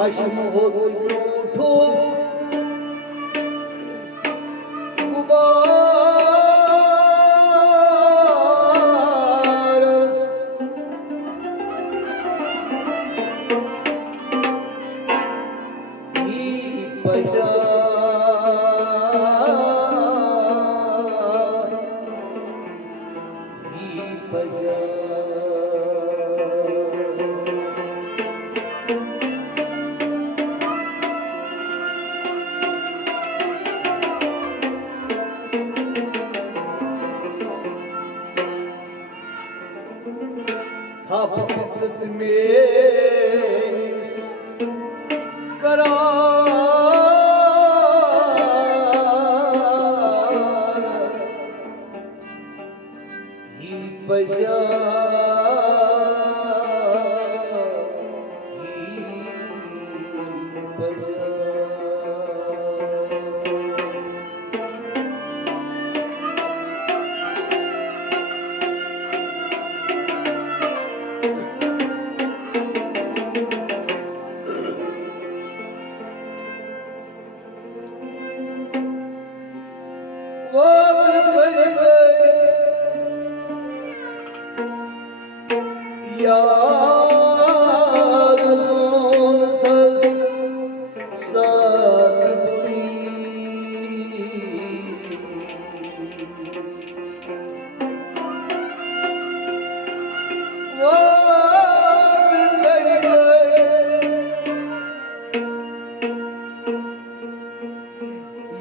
हश्म हो उठो गुबारस ही बजा ही बजा Hap kısıtmış karar Hi baja Hi baja Vaqt yar zon tas saat dui Vaqt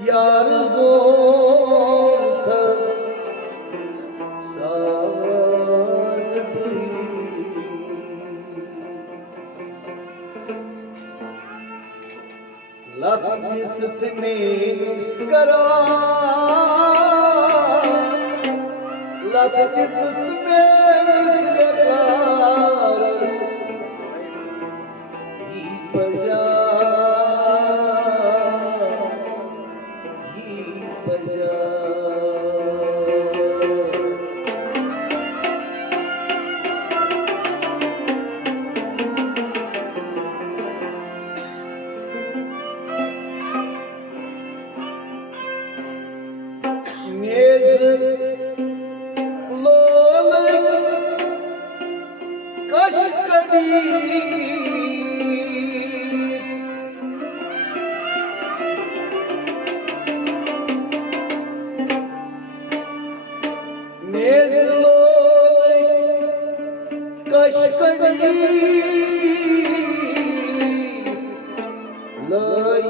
yar zon tas saat dui Lat disitne niskara Lat disitne niskararas Hi baja Hi baja Nez lolik kashkadi Nez lolik kashkadi lai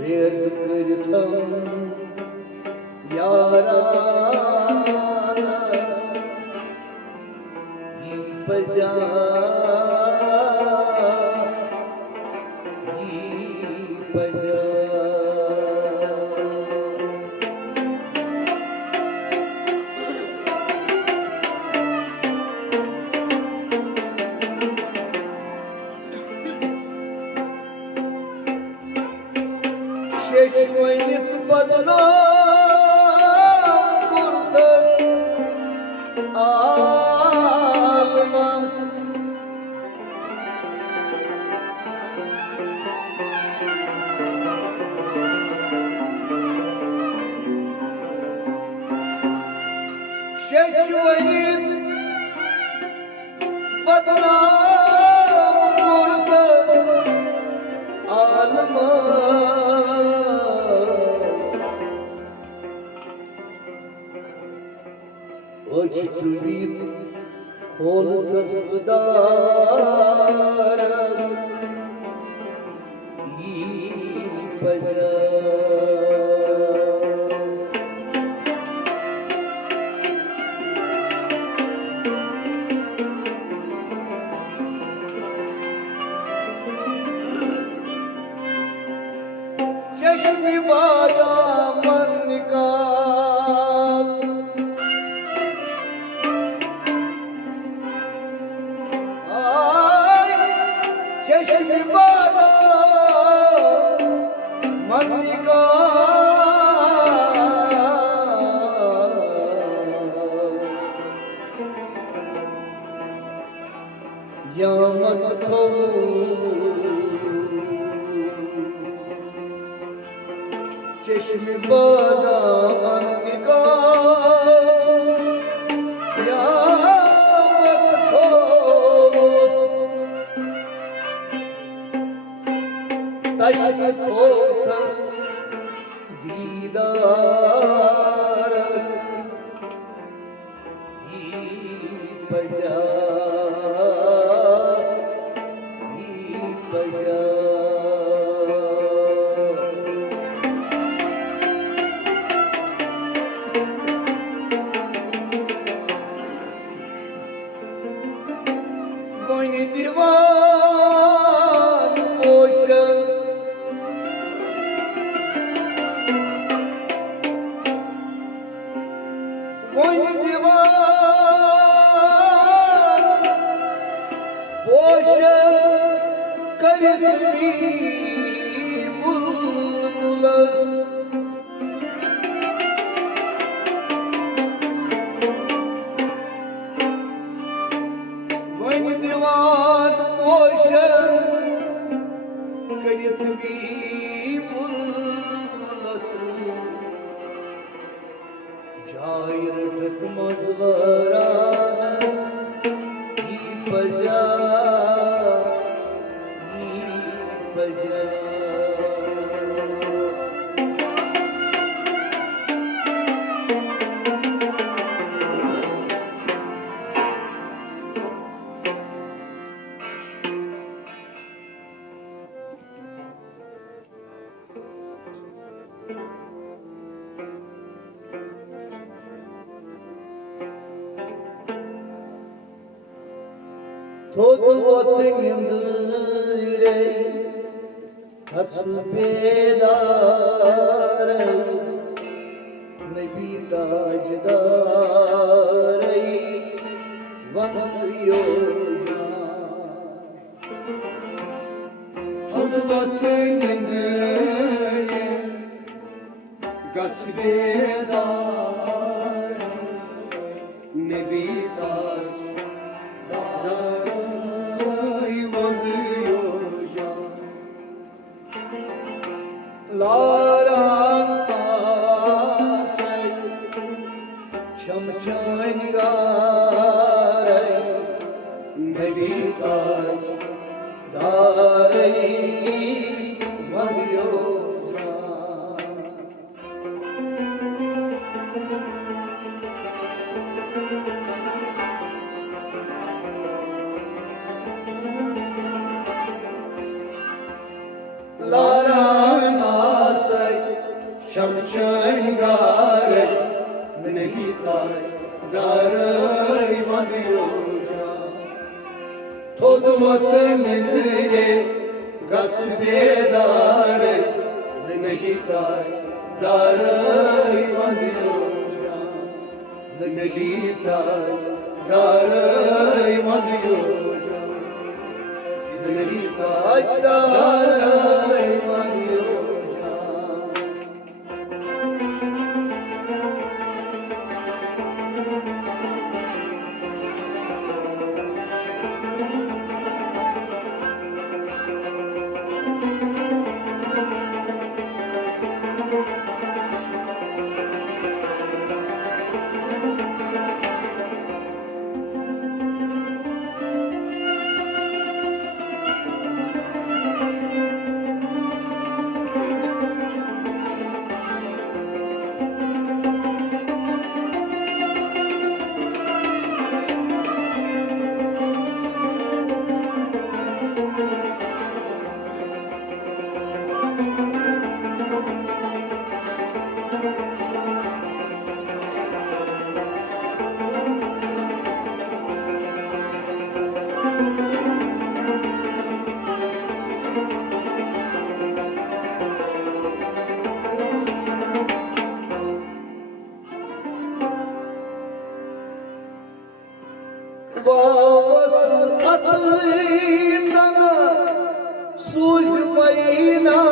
Rez kırtam yaranas Hi baja Hi baja Şeşvenit badlam kurtas almaz Şeşvenit badlam kurtas almaz Açtuvit koltas daras Hi baja Çeşmi badamın nikah Ay çeşmi badamın nikah چشم بادامن نگاه قیامت تشم توتس دیدارس بجا Boynu divan boşan Boynu divan boşan Karitmi bulbulas Boynu divan boşan Karitmi bulbulas Cair tutmaz varanas İpaja Todo otendire Hatsubedar Nebi tajdar Vandiyoja Todo otendire Hatsubedar Nebi tajdar Laran asay Çamçan garay Nebi taş daray Vandiyoja Laran asay Çamçan garay Nebi taş daray Vandiyoja Todo vatanındire gasbedar Nebi taş daray Vandiyoja Nebi taş daray Vandiyoja Nebi taş daray Vandiyoja Babası atıyla suzmayına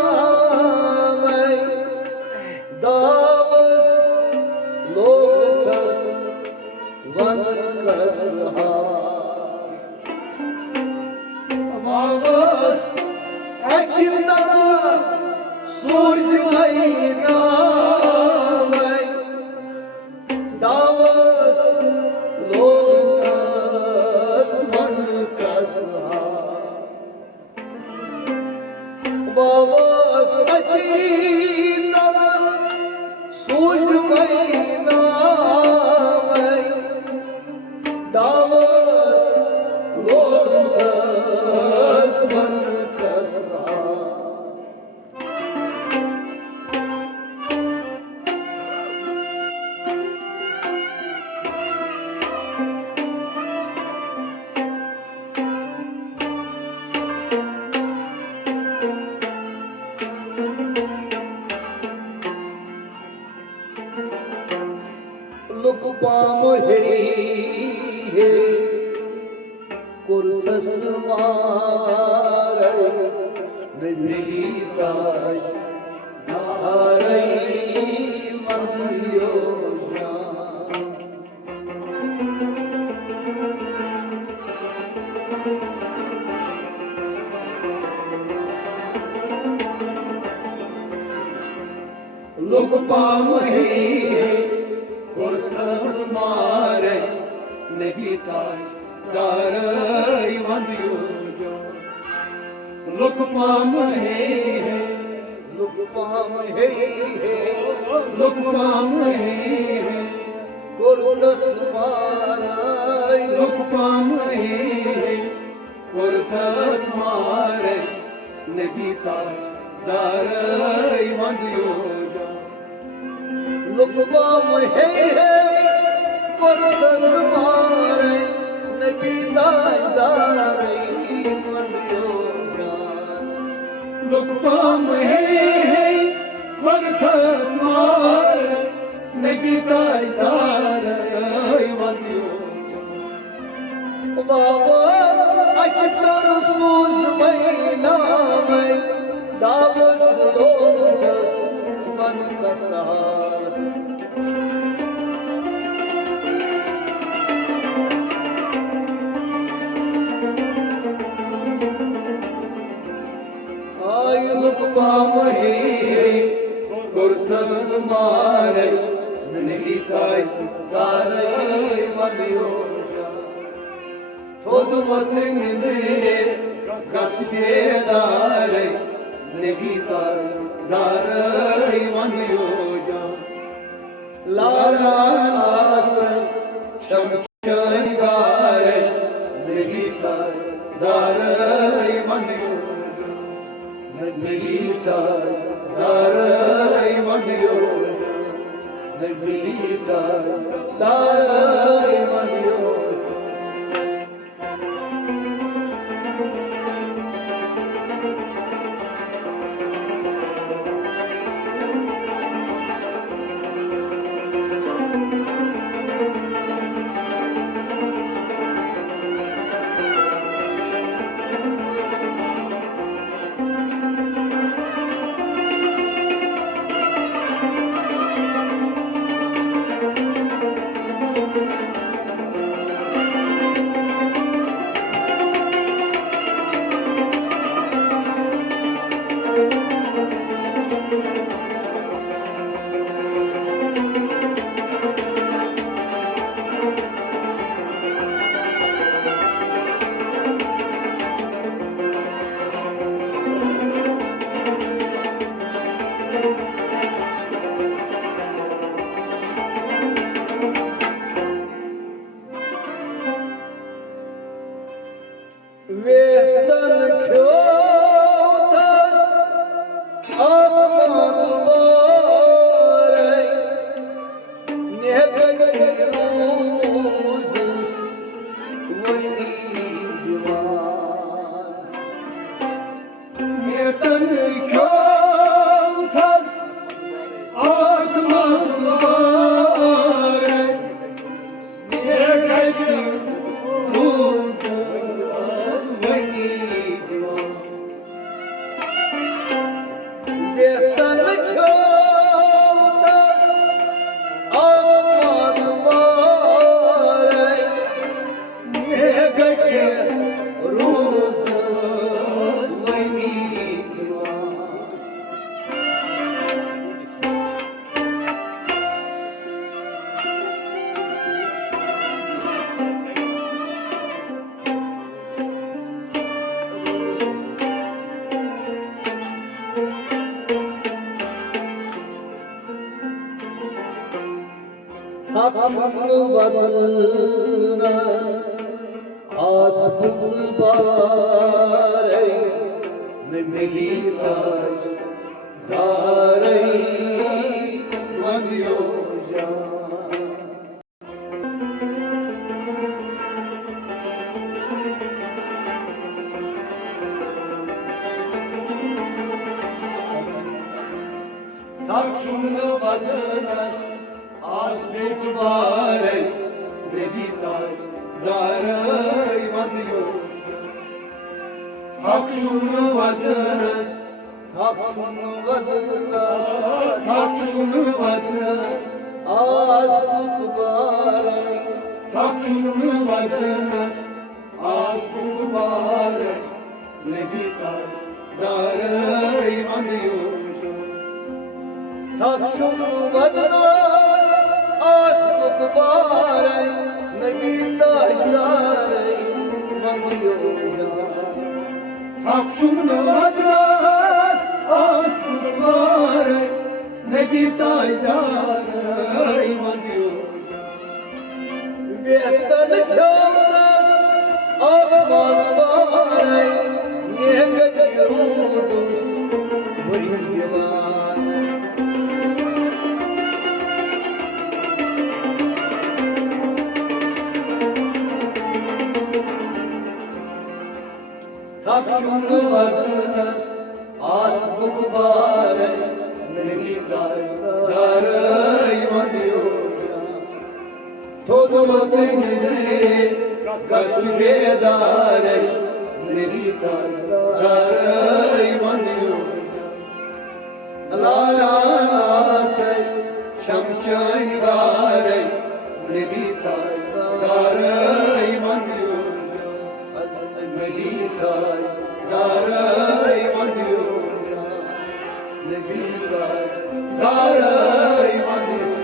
Davas logtas vankas ha Babas atıyla suzmayına सूझ महीना में Davos lotus मन कसा लोक palm हे कुर्थस मारै निमिताय धारै मंदियो लोक palm हे कुर्थस मारै निमिताय धारै मंदियो लोक पाम हे लोक पाम हे लोक पाम हे कुर्थस मारै लोक पाम हे कुर्थस मारै निमिताय धारै मंदियो लोक पाम हे कुर्थस मारै निमिताय धारै मंदियो लोक पाम हे कुर्थस मारै निमिताय धारै मंदियो वावस अकतम सूझ महीना में दावस लोटस मन कसाल आय लोक पाम हे कुर्थस मारै निमिताय धारै मंदियो थोद मत निंदे गसबे धारै निमिताय धारै मंदियो लाला आस चमचंगारै निमिताय धारै मंदियो निमिताय धारै मंदियो निमिताय धारै मंदियो वेतन ख्योथस आत्मा दुबारै नेगन रोजस वनी दीवान वेतन ख्योथस आत्मा दुबारै नेगन वेतन ख्योथस आत्मा दुबारै नेगके Rojas Vani Diwan Takşunu badılmaz Asbuk bare Memeli taç Darey Madyoja Takşunu badılmaz Asbuk bare Memeli taç Darey Madyoja Takşunu badılmaz Takşunu badılmaz Takşunu badılmaz Asbuk bare Takşunu badılmaz Asbuk bare Nebi taç Darey Madyoja Takşunu badılmaz Asbuk bare Nebi taç Darey Madyoja Takşunu badılmaz Asbuk bare Nebi taç Darey Madyoja Übeyettan çağdas Akman bare Nimet yurudus Vrindivan Takşunu badılmaz Asbuk bare Nebi taç Darey Madyoja Todo tenere Gasbe darey Nebi taç Darey Madyoja Lalana say Şamçay darey Nebi taç Darey Madyoja Nebi taç Darey Madyoja Nebi taç Darey Madyoja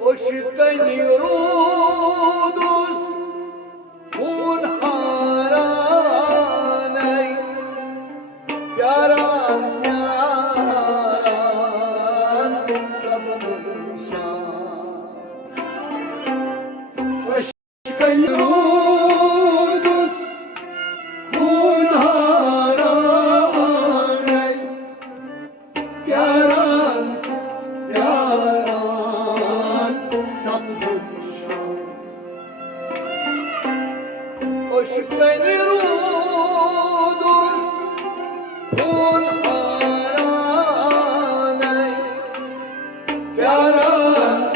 Oşken yurudus un haraney Yaran yaran sapılmışan Oşken yurudus un haraney Yaran yaran sapılmışan Oşken yurudus un haraney Yaran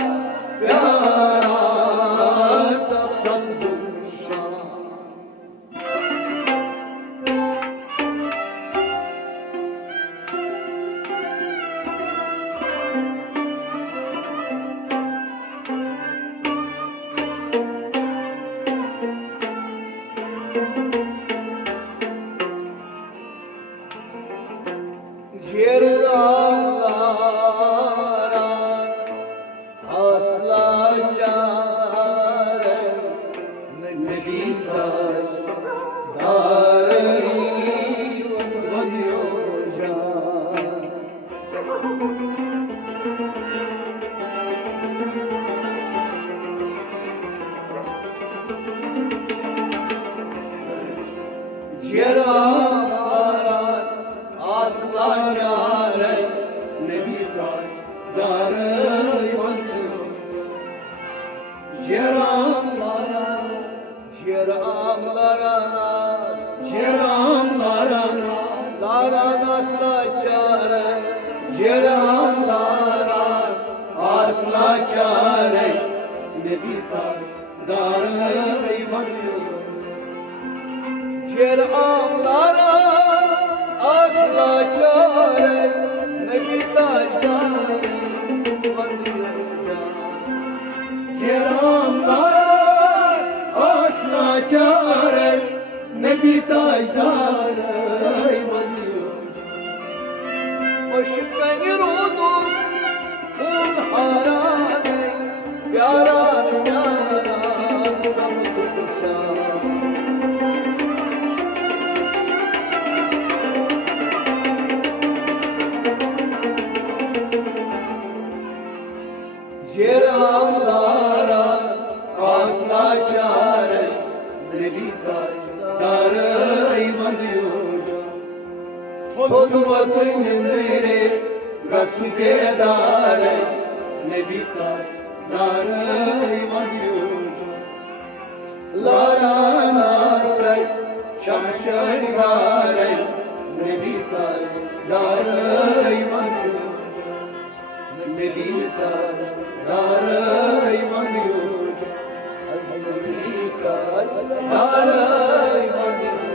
çare ne biter darı varıyor. Cerhamlara asla çare ne biter darı varıyor. Cerhamlara asla çare ne biter darı varıyor. Başım beni rodus kul harane yaran yaran saptuşa. Cerhamlara asla çare ne biter darı varıyor. Todvatın emleri gasp edare ne biter darı varıyor. Lara nasay çamçargare ne biter darı varıyor. Ne biter darı varıyor. Ne biter darı varıyor.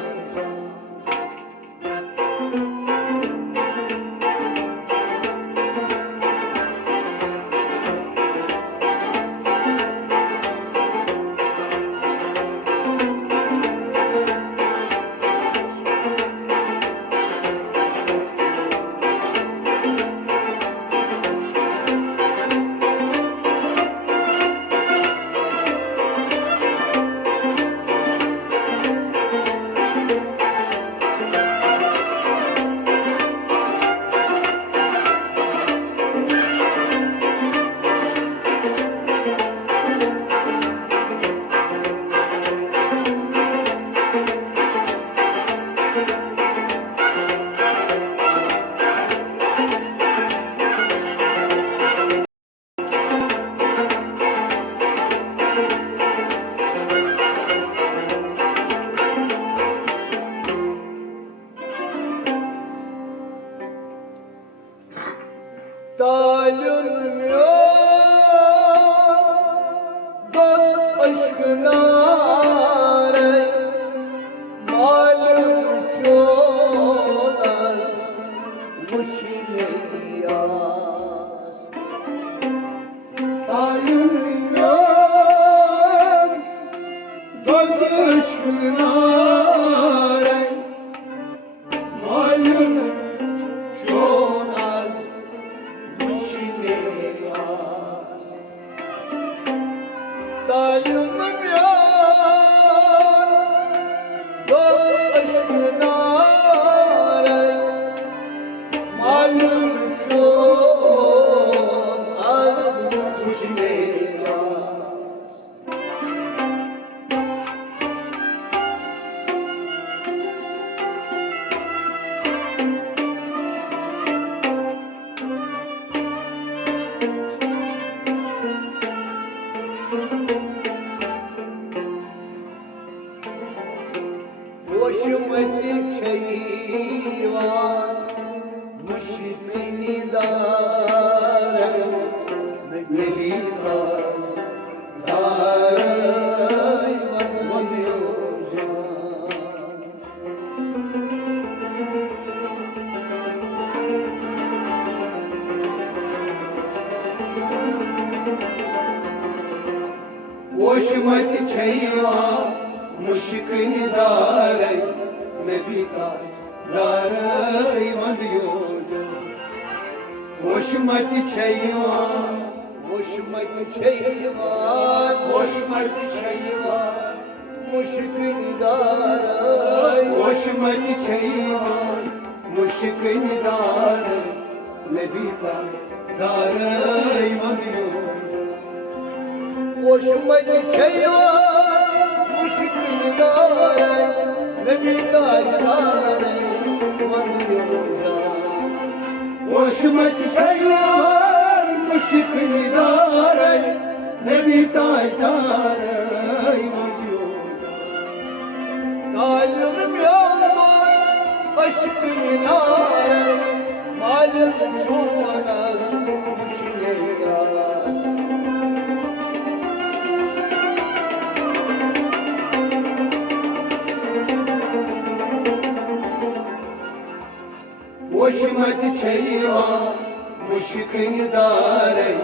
Talim yok dört aşkına re malum çok az bu çile yaz. Talim yok dört aşkına re malum çok az talimim yok dört aşkına re malum çok az içine yaz. Hoşum etti çeyvan müşkini dare ne biter dare varıyor can. Hoşum etti çeyvan müşkini dare ne biter dare varıyor. Hoşmati çeyvan, hoşmati çeyvan, hoşmati çeyvan, müşkini dare, hoşmati çeyvan, müşkini dare ne biter dare varıyor. Hoşmati çeyvan, müşkini dare ne biter dare varıyor. Hoşmati çeyvan müşkini dare ne biter dare varıyor. Talim yoktur aşkın nare malum çok az bu çile yaz. Hikmet çeyva müşkün dare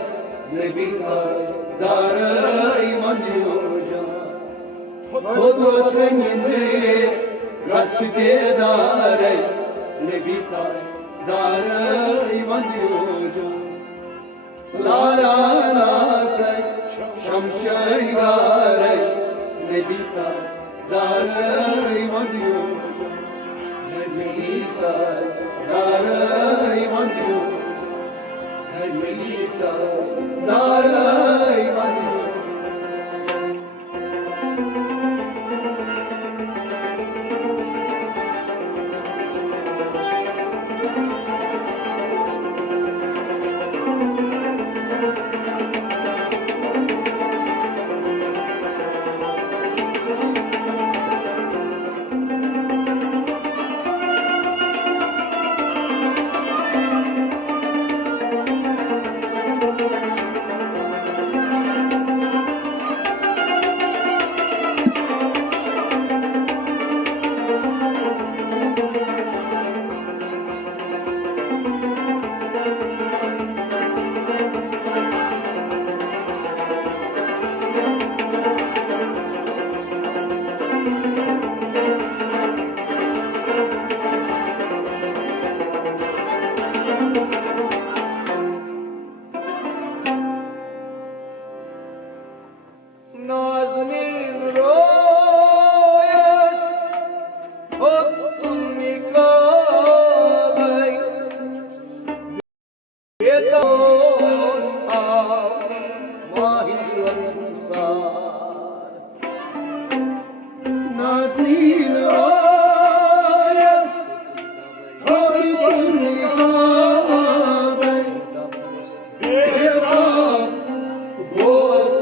Nebi dare iman yoja Kodo tenginde rasge dare Nebi dare iman yoja La la la say şamşay gare Nebi dare iman yoja Nebi dare iman yoja Nebi dare iman yoja Naznin royas hottun nikabey Yedos av mahiransar Naznin royas hottun nikabey Yedos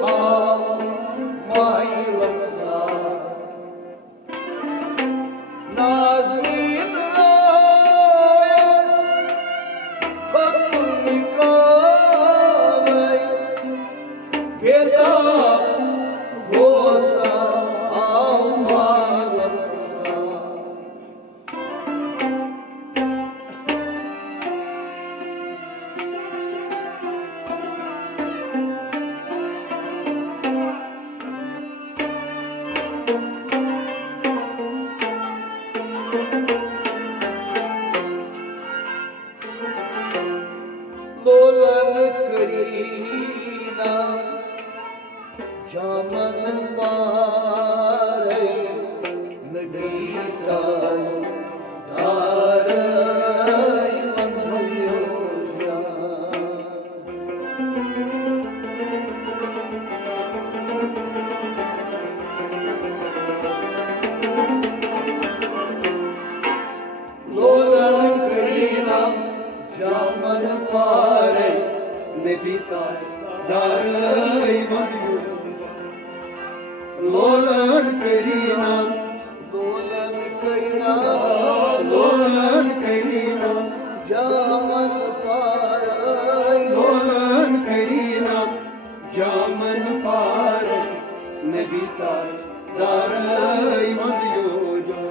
av Nazmin royas hottun nikabey Gedab gosa amaramsar Dolan karina jaman pare nagita darai mandyoja Dolan karina jaman pare Nebita darai mandyoja Lolan karina Lolan karina jaman pare Lolan karina jaman pare Nebita darai mandyoja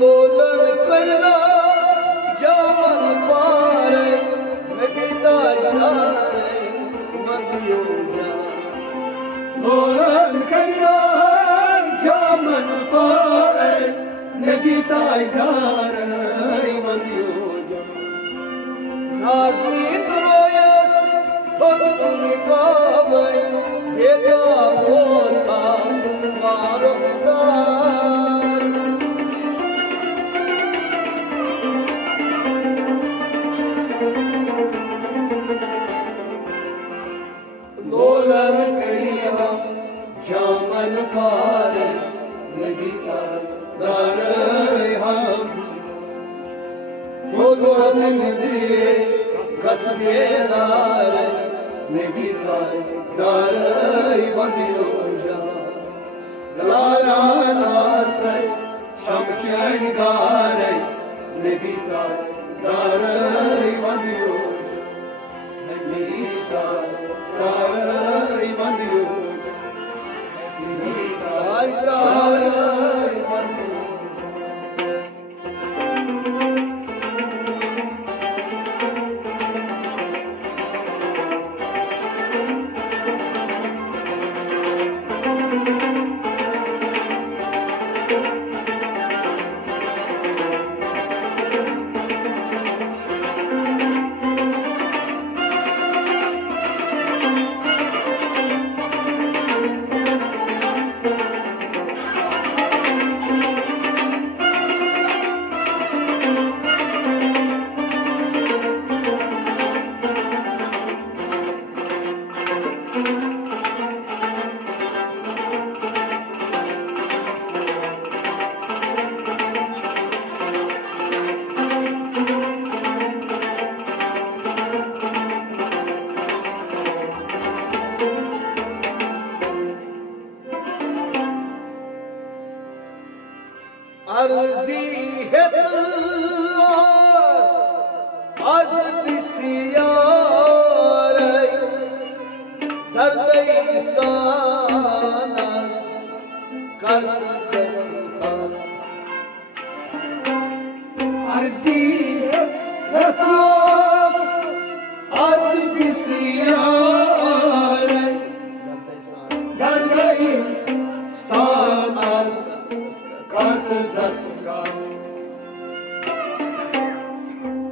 Lolan karina jaman pare Nebita darai mandyoja Lolan karina jaman pare Nebita darai mandyoja Nazmin royas hottun nikabey Gedab gosa amaramsar Lolan karina jaman pare Nebita darai ham Kodo tenginde rasge dare Nebita darai mandyoja La la la say şamşay gare Nebita darai mandyoja Nebita darai mandyoja Nebita darai mandyoja derde sanas kartı desfat arzi hataf az bisiyare derde sanas kartı desfat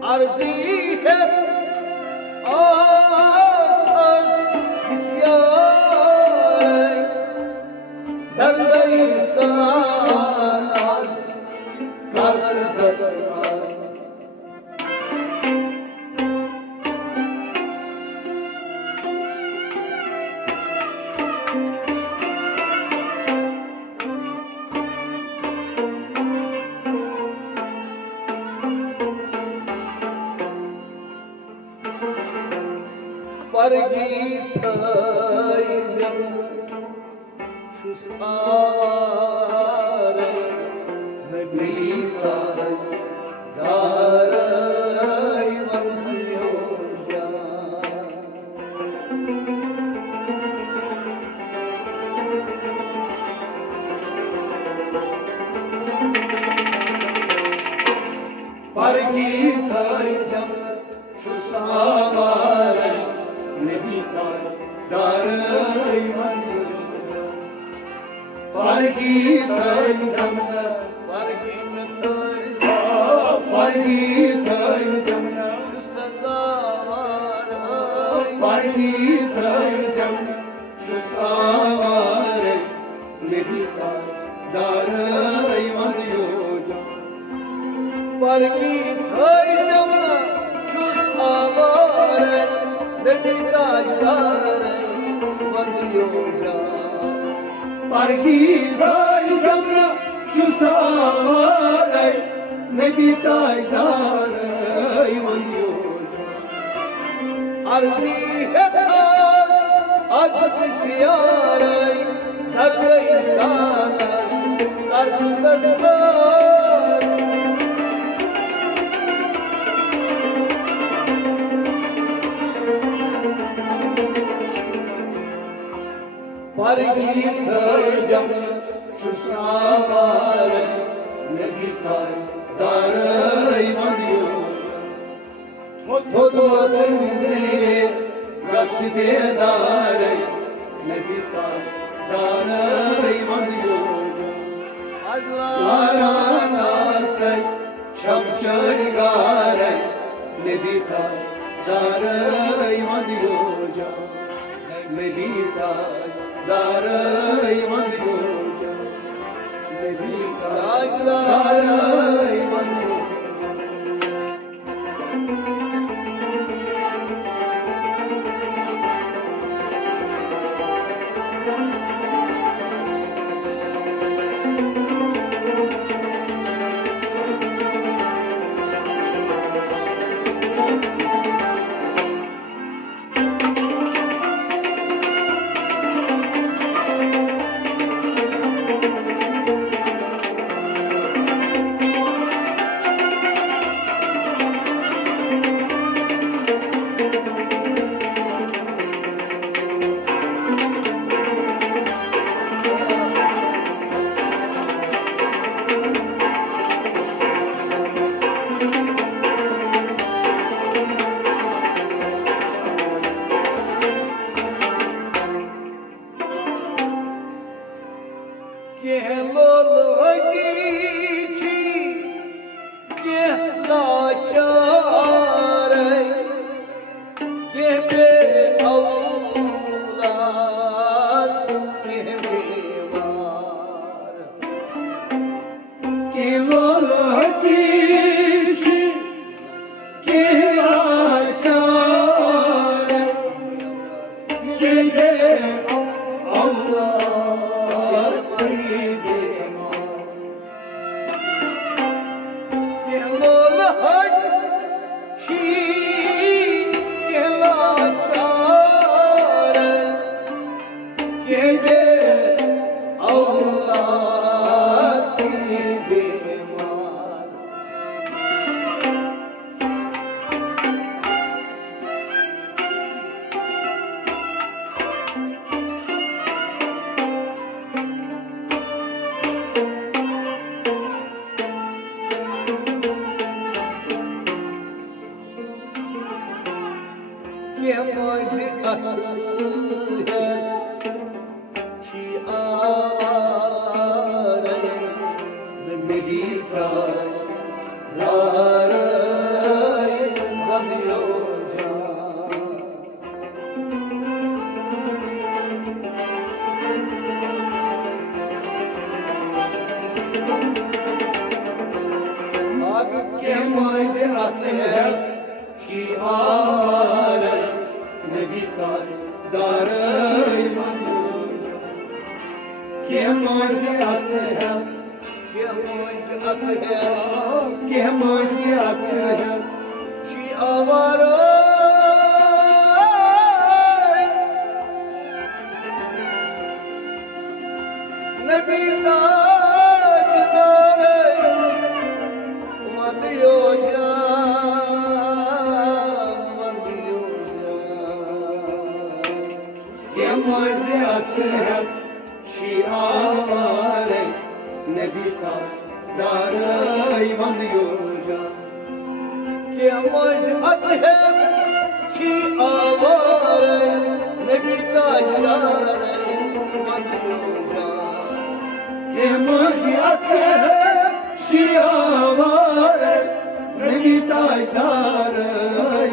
arzi hep az isyare derde sanas kartı desfat Pargitayzem şu sare nebitay daray vanyoja Pargitayzem şu sare nebitay daray vanyoja Pargitayzem Pargitayzem şu sazaray Pargitayzem şu sare nebitay daray vanyoja Pargitayzem şu sare nebitay daray vanyoja Pargitayzem şu sare nebitay daray vanyoja arzi hetas az bisyaray derde sanas kartı desfat Pargitayzem şu sare nebitay daray vanyoja Todvatende rasbe daray nebitay daray vanyoja Azlaranasay şamçargaray nebitay daray vanyoja nebitay daray vanyoja nebitay daray vanyoja atı her çi ağare Meditaş daray vanyoja आग के मुझे आते हैं चिआरे नगीता दारे के मुझे आते हैं के मुझे आते हैं के मुझे आते हैं चिआरे नगीता मुझे आते हैं शिआरे नबीता दाराई बंदियोजा के मुझे आते हैं शिआरे नबीता दाराई बंदियोजा के मुझे आते हैं शिआरे नबीता दाराई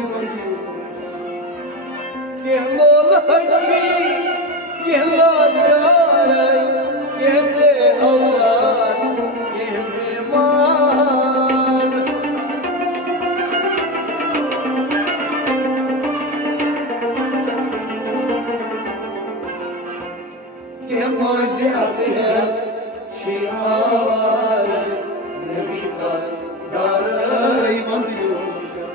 केलोल हची केला चाराई केमे औलाद केमे मान के मुझे आते हैं शिआरे नबीता दाराई बंदियोजा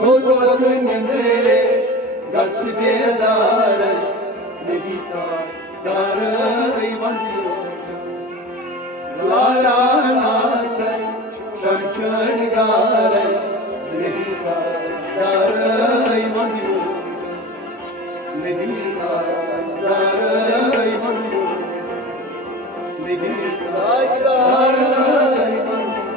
थोड़ो नंदरे Gasbe dare, nebita dare bandiyoja. Lara nasen, çan gare, nebita dare bandiyoja. Nebita dare bandiyoja. Nebita dare bandiyoja.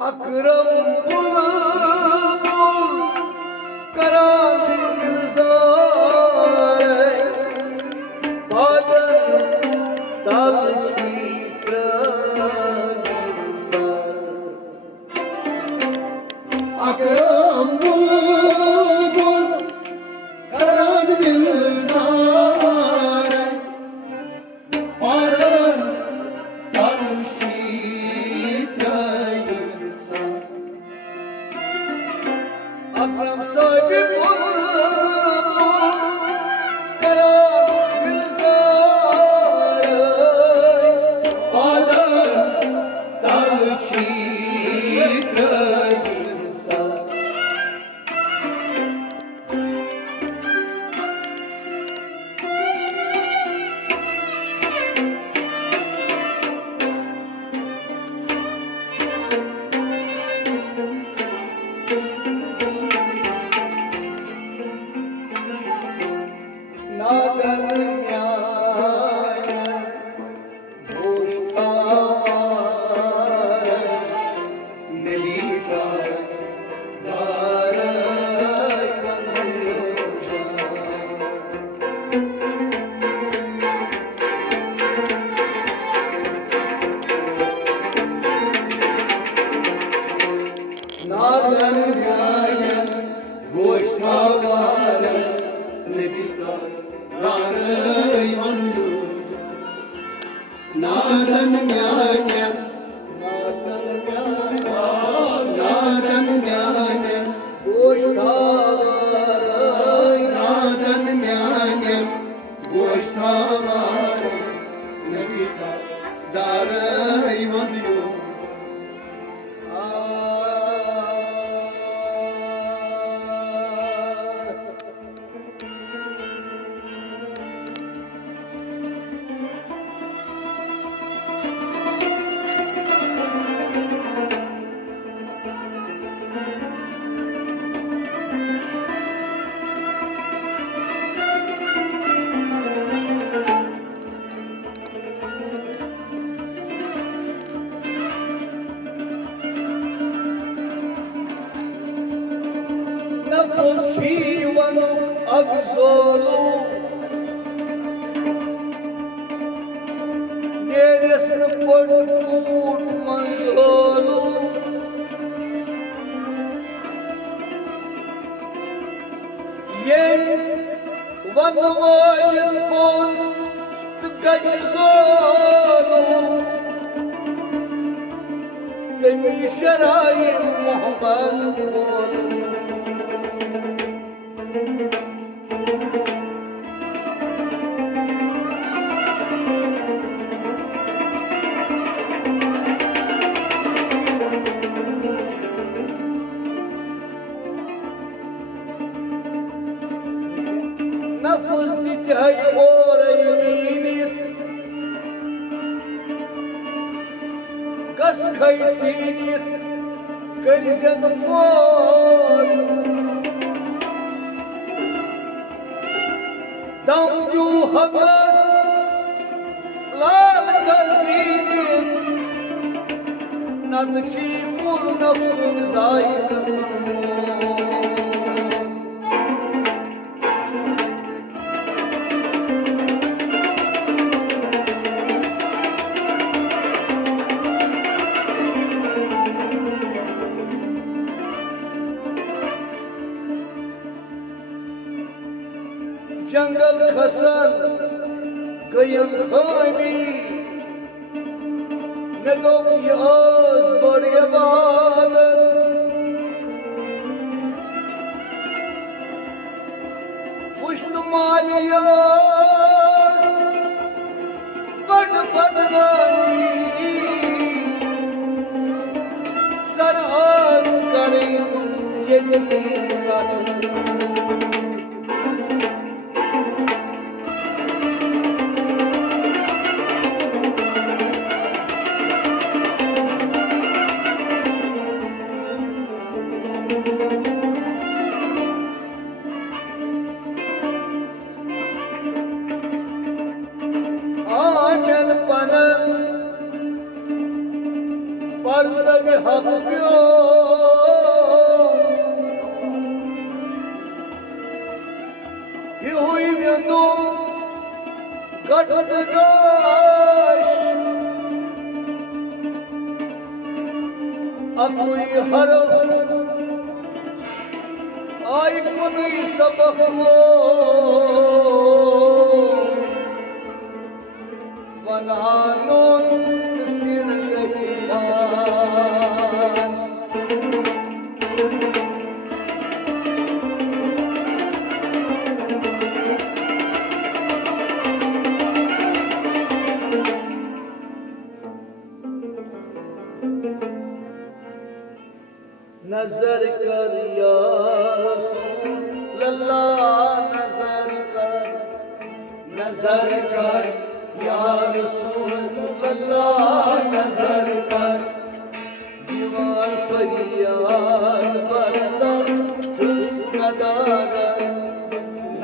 Akram bulbul karan gülzare baden dal çitra gülzar Akram bulbul karan gülzare baden dal çitra Akram sahip bulbul karan gülzare baden dal çitra gülzar Nadan gnana dostare nebita daray bandiyoja Nadan gnana dostare nebita Naran म्यान्या Naran म्यान्या गोष्ठावार Naran म्यान्या गोष्ठावार नगीता दारई वंदियो Nefsi vanuk agzolu neresn put manzolu yen vanvalit pon tgajzolu demi sharai muhammad bolu Nafız dikey orayminit Kas kaysinit Karizan for Damju hagas Lal kazinit Nadchi pul nafsun zaykatun जंगल खसन गयम खामी न दम यास बड़े बाद पुष्ट मालियास बड़ बदनामी सरहस करे ये Pardavi hakyo Hi hui vyandum Gatgash Akui haraf Ay kuni sabak wo Vanhanun sir gashifas Nazar kar ya Rasul Allah nazar kar ya Rasul Allah nazar kar Diwan faryad barta chus nadaga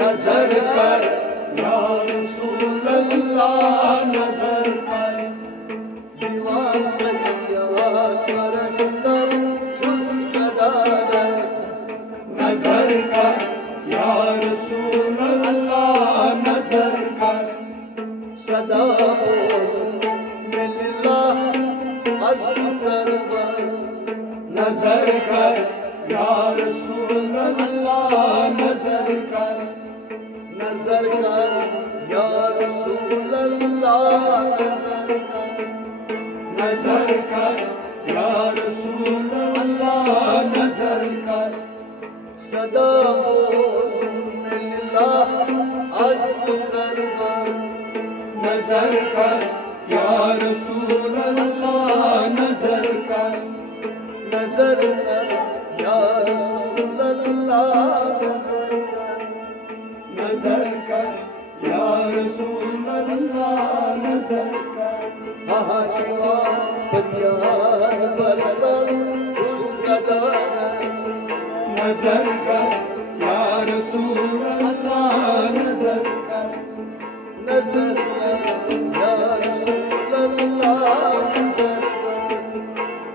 nazar kar ya Rasul Allah nazar kar Diwan faryad barta chus nadaga nazar kar ya Rasul Allah nazar kar Sada bozum lillah azm sarvar nazar kar ya Rasul Allah nazar kar ya Rasul Allah nazar kar नजर कर या रसूल अल्लाह नजर कर सदा मौजूद लिल्लाह अज़्म server नजर कर या रसूल अल्लाह नजर कर नजर कर या रसूल अल्लाह नजर नजर कर कर या रसूल अल्लाह नजर कर हाँ दीवार फरियाद बरतर चुस्कदाना नजर कर या रसूल अल्लाह नजर कर नजर कर या रसूल अल्लाह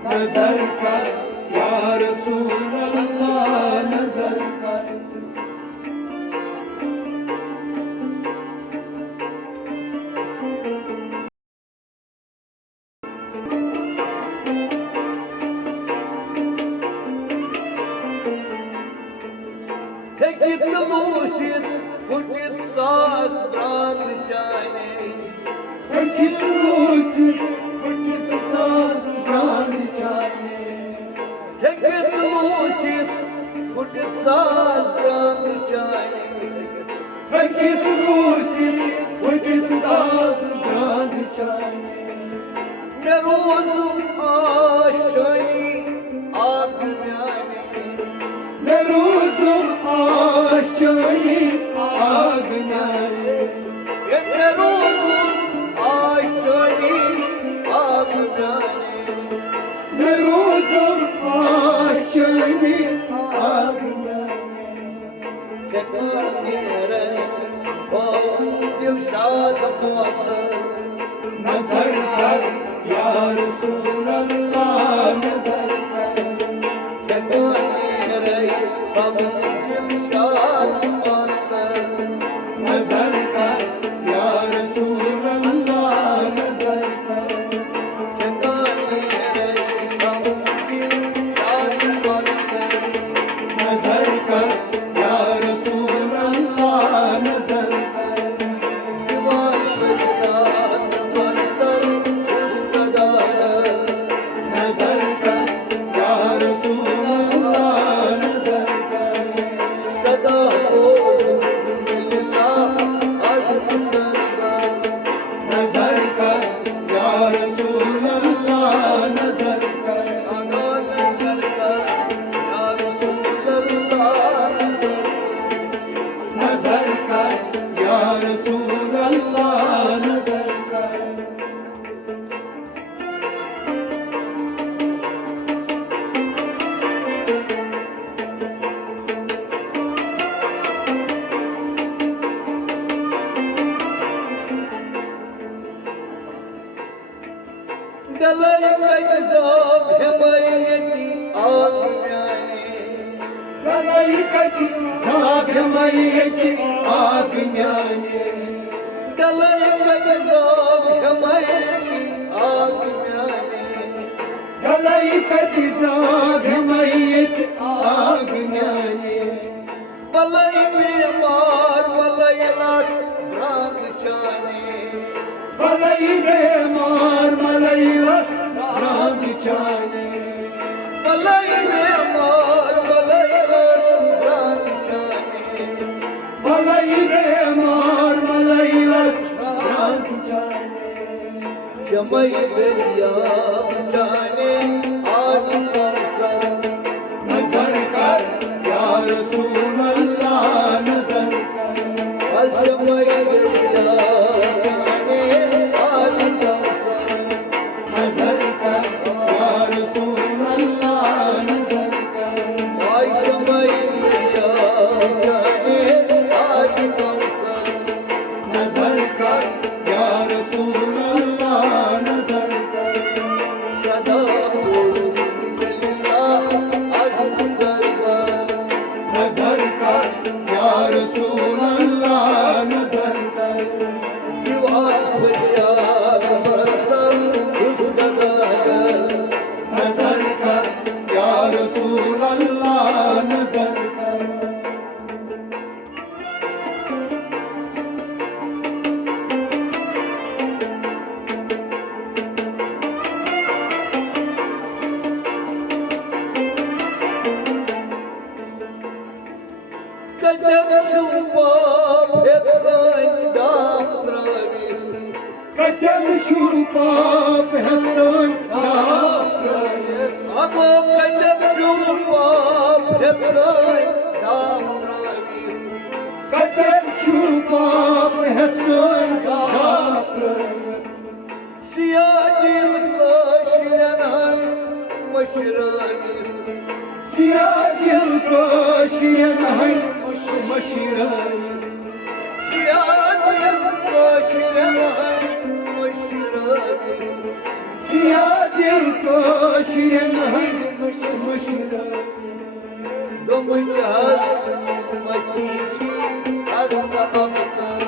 नजर कर या रसूल अल्लाह नजर कर Tekit muşid futit saz brand chane Tekit muşid futit saz brand chane Tekit muşid futit saz brand chane Tekit muşid futit saz brand chane Nerozum aşani agmyane Nerozum aşçani agnaye Nerozum aşani agmyane Nerozum aşçani agnaye Tekane rani dilşad muattar नजर कर या रसूल अल्लाह नजर कर Tekane rani dilşad muattar नजर कर या रसूल अल्लाह नजर कर Tekane rani dilşad muattar नजर कर या रसूल अल्लाह नजर कर Divan feriyaad baratar chuskodana नजर कर या रसूल अल्लाह नजर कर सदा मौजूद लिल्लाह अज़्म सरवर नजर कर या रसूल अल्लाह नजर कर आगा नजर कर या रसूल अल्लाह नजर कर या रसूल अल्लाह नजर कर दलाई कज़ाब हिमायती आग म्याने गलाई कटी जाग मयकी आग म्याने दलाई कज़ाब हिमायती आग म्याने गलाई कटी जाग मयकी आग म्याने बलाई बीमार मलाई लास राग चाने भलाई बेमार मलाई रस राग चाने मलाई बीमार मलाई लास राग चाने भलाई बेमार मलाई रस राग चाने जमई दरिया चाने आग कौसर नजर कर या रसूल अल्लाह नजर कर जमई दरिया चाने आग कौसर नजर कर या रसूल अल्लाह नजर कर आई जमई दरिया चाने आग कौसर नजर कर या रसूल अल्लाह नजर कर सदा मौजूद लिल्लाह अज़्म सरवर नजर कतल छुपाप है सोन Ago kandam shupam hetsan dam pravit कतल छुपाप है सोन Siya dil ka shiranay mashravit Siya दिल को शिरन है मशराई Siya dil ka shiranay mashravit Siya दिल को शिरन है मशराई Domuyaz matichi hasta abtar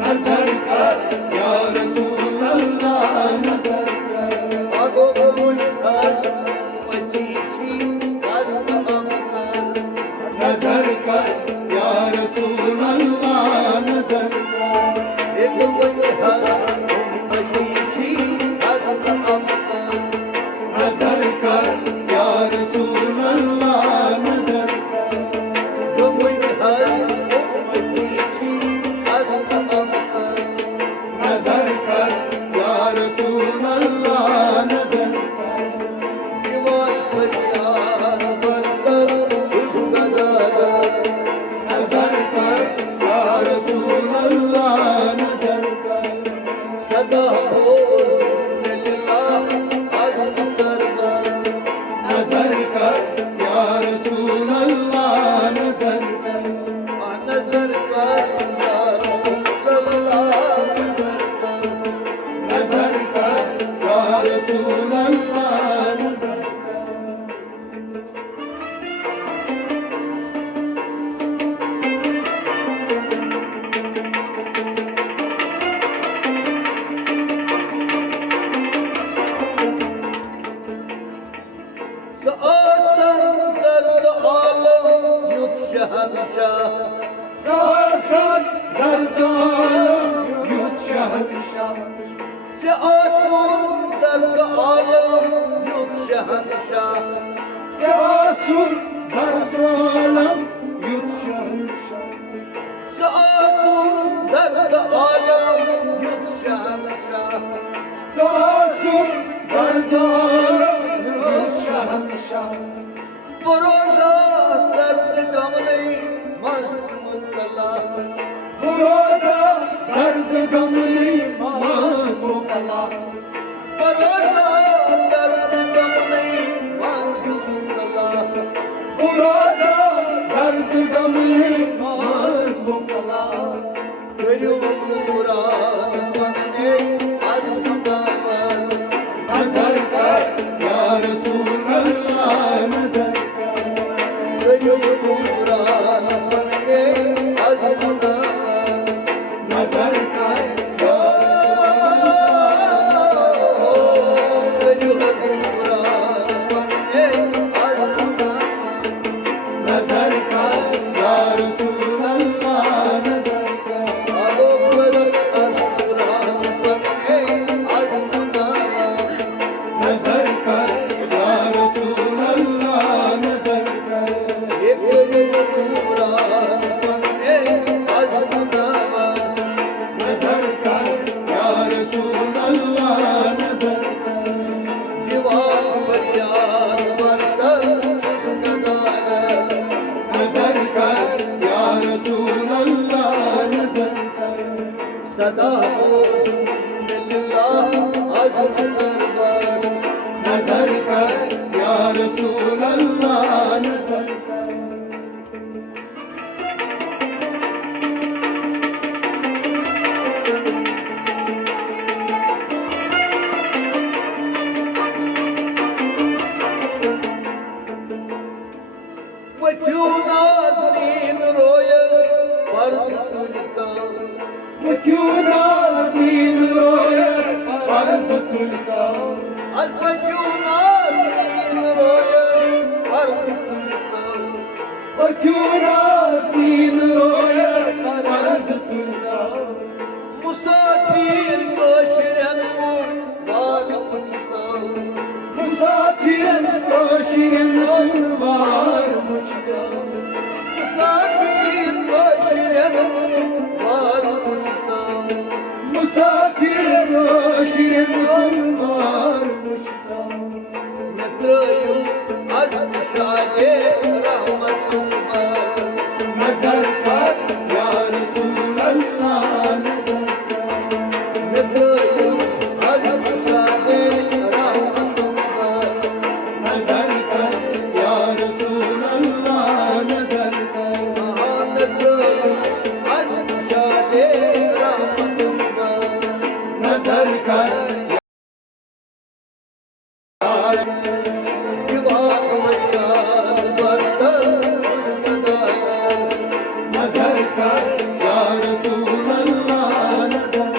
नजर कर या रसूल अल्लाह नजर कर Ago domuyaz matichi hasta abtar नजर कर या रसूल अल्लाह नजर कर Ek mujhaz matichi hasta abtar नजर कर या रसूल अल्लाह नजर कर Domuyaz matichi hasta abtar नजर कर या रसूल अल्लाह नजर कर Divan feryad bartar çözgadaga नजर कर या रसूल अल्लाह नजर कर Sada olsun lillah azm sarvar नजर कर या रसूल अल्लाह नजर कर Nazar kar ya Resulallah nazar kar नजर कर या रसूल अल्लाह नजर कर Saasan dard alam yut şehenşah सासन दर्द आलम युद्ध शहंशाह Saasun dard alam yut şehenşah सासन दर्द आलम युद्ध शहंशाह Saasun dard alam yut şehenşah सासन दर्द आलम युद्ध शहंशाह Boroza dard gamne mast mutala रोजा दर्द गम नहीं मानो कला Boroza dard gamne mast mutala रोजा दर्द गम नहीं मानो कला Görüyorum bende azmadavar नजर कर या रसूल अल्लाह नजर कर Görüyorum bende azmadavar नजर कर या नजर कर या रसूल अल्लाह नजर कर नजर कर या रसूल अल्लाह नजर कर नजर कर या रसूल अल्लाह नजर कर नजर कर या रसूल अल्लाह नजर कर सदा आजम सरवर नजर कर या रसूल अल्लाह नजर कर Vətü nazmin royas Pard tulta क्यों नाज़ीन रोयस पर्द तुलता Az vətü nazmin royas Pard tulta क्यों नाज़ीन रोयस पर्द तुलता Musafir kaşiren bu var uçta मुसाफिर को शिरन अनवार मुझका Musafir kaşiren bu var uçta मुसाफिर शिरन कुर्बान मुश्ताक नत्रयु आज शादे रहमतुल बर नजर कर या रसूल अल्लाह नजर कर नत्रयु आज शादे रहमतुल बर नजर कर या रसूल अल्लाह नजर कर नत्रयु आज शादे रहमतुल बर नजर कर दीवान फरियाद बरतल खुशगदार नजर कर या रसूल अल्लाह नजर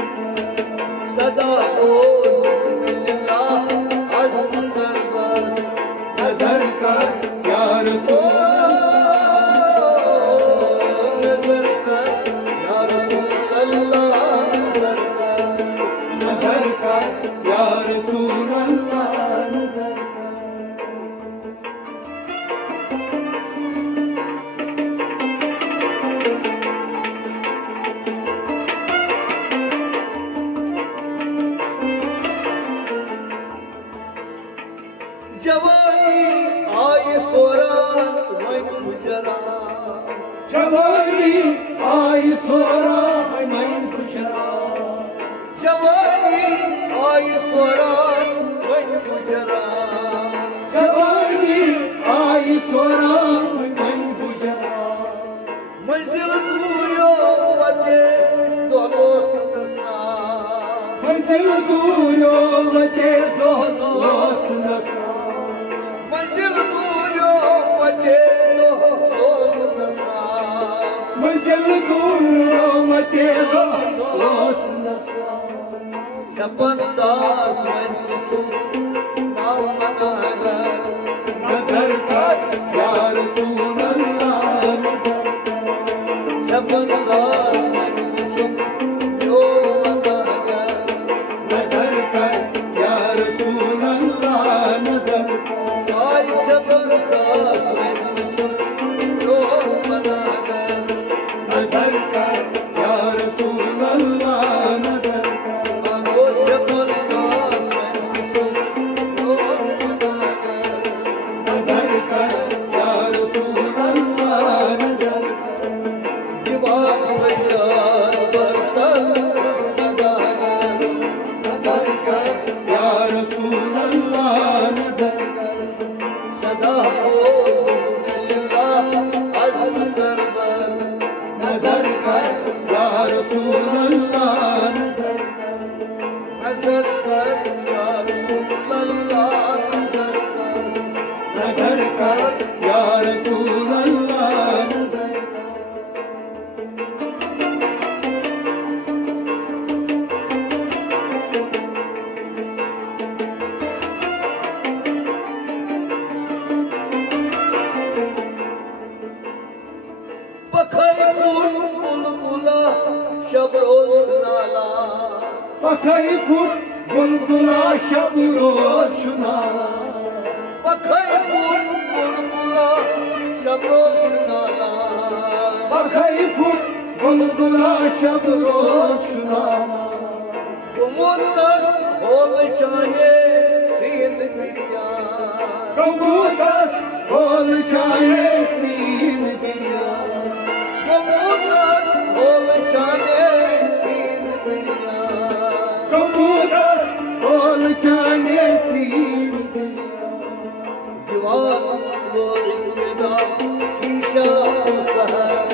सदा ओ सुन्निल्लाह अज़म सरवर नजर कर या रसूल नजर कर या रसूल अल्लाह नजर कर नजर कर या रसूल अल्लाह नजर कर जवानी आई सोरान मन गुजरा जवानी आई सोरा मन गुजरा जवानी आई सोरान मन गुजरा जवानी आई सोरा मन गुजरा मंजिल दूरियो वते दोलोस नसा मंजिल दूरो वते दोलोस नसा मंजिल दूरियो वते दोलोस नसा मंजिल दूरो वते दोलोस नसा सपन सास मन सुचु नाम मनागा नजर कर या रसूल अल्लाह नजर सपन सास मन सुचु यो मनागा नजर कर या रसूल अल्लाह नजर आई सपन सास मन सुचु यो मनागा नजर कर या रसूल अल्लाह नजर आगो सपन सास मन सुचु यो मनागा नजर कर या रसूल अल्लाह नजर दीवान फरियाद बरतल खुशगदार नजर कर या रसूल अल्लाह नजर सदा हो सुन्निल्लाह अज़म सरवर नजर कर या रसूल अल्लाह नजर नजर कर या रसूल अल्लाह नजर कर नजर कर या रसूल अल्लाह नजर बखैपुर बुलबुला शबरोश नाला पखई फुट बुलबुला शब रोज सुनाला बखैपुर बुलबुला शबरोश नाला पखई फुट बुलबुला शब रोज सुनाला गुमुदस होल चाने सीन बिरियान कबूतस बोल जाए सीन बिया गुमुदस होल चाने सीन बिरियान कबूतस बोल जाए सीन बिया दीवान बोल विदा शीशा सहर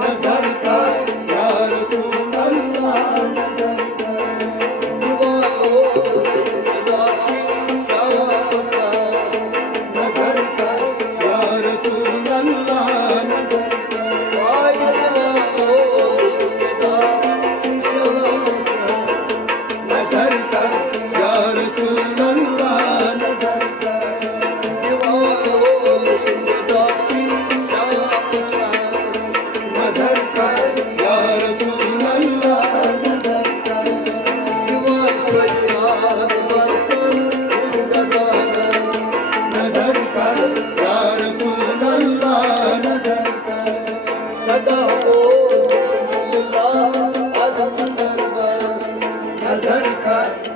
नजर कर या रसूल अल्लाह नजर कर दीवान बोल विदा शीशा सहर नजर कर या रसूल अल्लाह नजर कर आई दीवान बोल विदा शीशा सहर नजर कर या रसूल अल्लाह नजर कर दीवान बोल विदा शीशा सहर नजर कर या रसूल अल्लाह नजर कर दीवान फरियाद बरतल खुशगदार नजर कर या रसूल अल्लाह नजर कर सदा हो सुन्निल्लाह अज़म सरवर नजर कर